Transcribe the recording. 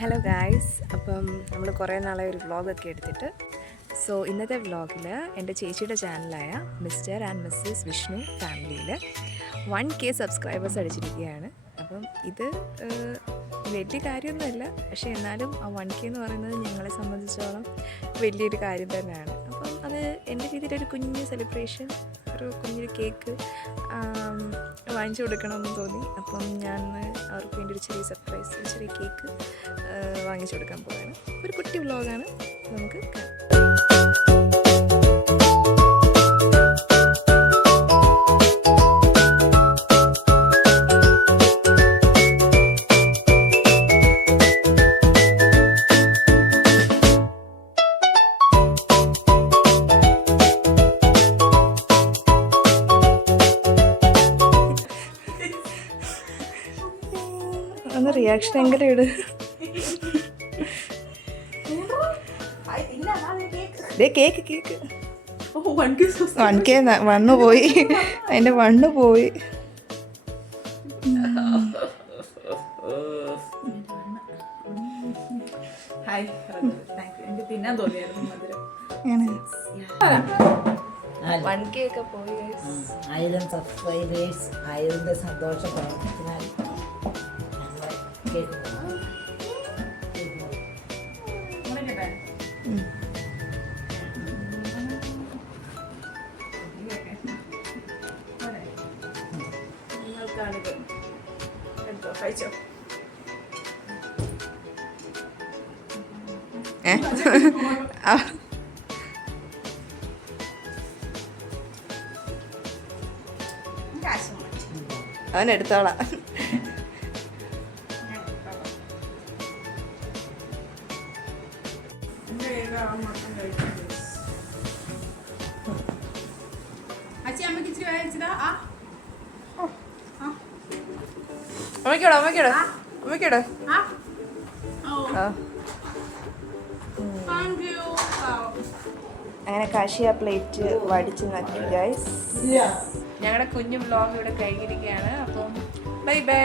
Hello guys, അപ്പം നമ്മൾ കുറേ നാളെ ഒരു വ്ളോഗൊക്കെ എടുത്തിട്ട് ഇന്നത്തെ വ്ളോഗിൽ എൻ്റെ ചേച്ചിയുടെ ചാനലായ മിസ്റ്റർ ആൻഡ് മിസ്സസ് വിഷ്ണു ഫാമിലിയിൽ 1K സബ്സ്ക്രൈബേഴ്സ് അടിച്ചിരിക്കുകയാണ്. അപ്പം ഇത് വലിയ കാര്യമൊന്നുമല്ല, പക്ഷേ എന്നാലും ആ 1K എന്ന് പറയുന്നത് ഞങ്ങളെ സംബന്ധിച്ചോളം വലിയൊരു കാര്യം തന്നെയാണ്. അപ്പം അത് എൻ്റെ രീതിയിലൊരു കുഞ്ഞു സെലിബ്രേഷൻ, ഒരു കുഞ്ഞൊരു കേക്ക് വാങ്ങിച്ചു കൊടുക്കണമെന്ന് തോന്നി. അപ്പം ഞാൻ അവർക്ക് വേണ്ടി ഒരു ചെറിയ സർപ്രൈസ്, ഒരു ചെറിയ കേക്ക് വാങ്ങിച്ചു കൊടുക്കാൻ പോവുകയാണ്. ഒരു കുട്ടി വ്ളോഗാണ്, നമുക്ക് കാണാം. ഒന്ന് റിയാക്ഷൻ എങ്കിലും ഇട്. കേക്ക് കേക്ക് 1K വണ്ണ് പോയി, അതിൻ്റെ വണ്ണ് പോയി. തിന്നാൻ തോന്നിയായിരുന്നു. 1K ഒക്കെ പോയി. 1000 സബ്സ്ക്രൈബേഴ്സ്, 1000 സന്തോഷ പ്രവർത്തനത്തിനാൽ അവനെടുത്തോളാം. അമ്മയ്ക്കോടോ അമ്മയ്ക്കോടോ അമ്മയ്ക്കോടോ. അങ്ങനെ കാശിയ പ്ലേറ്റ് വടിച്ച് നക്കി ഗൈസ്. ഞങ്ങളുടെ കുഞ്ഞു വ്ളോഗ് ഇവിടെ കഴിഞ്ഞിരിക്കുകയാണ്. അപ്പം ബൈ ബൈ.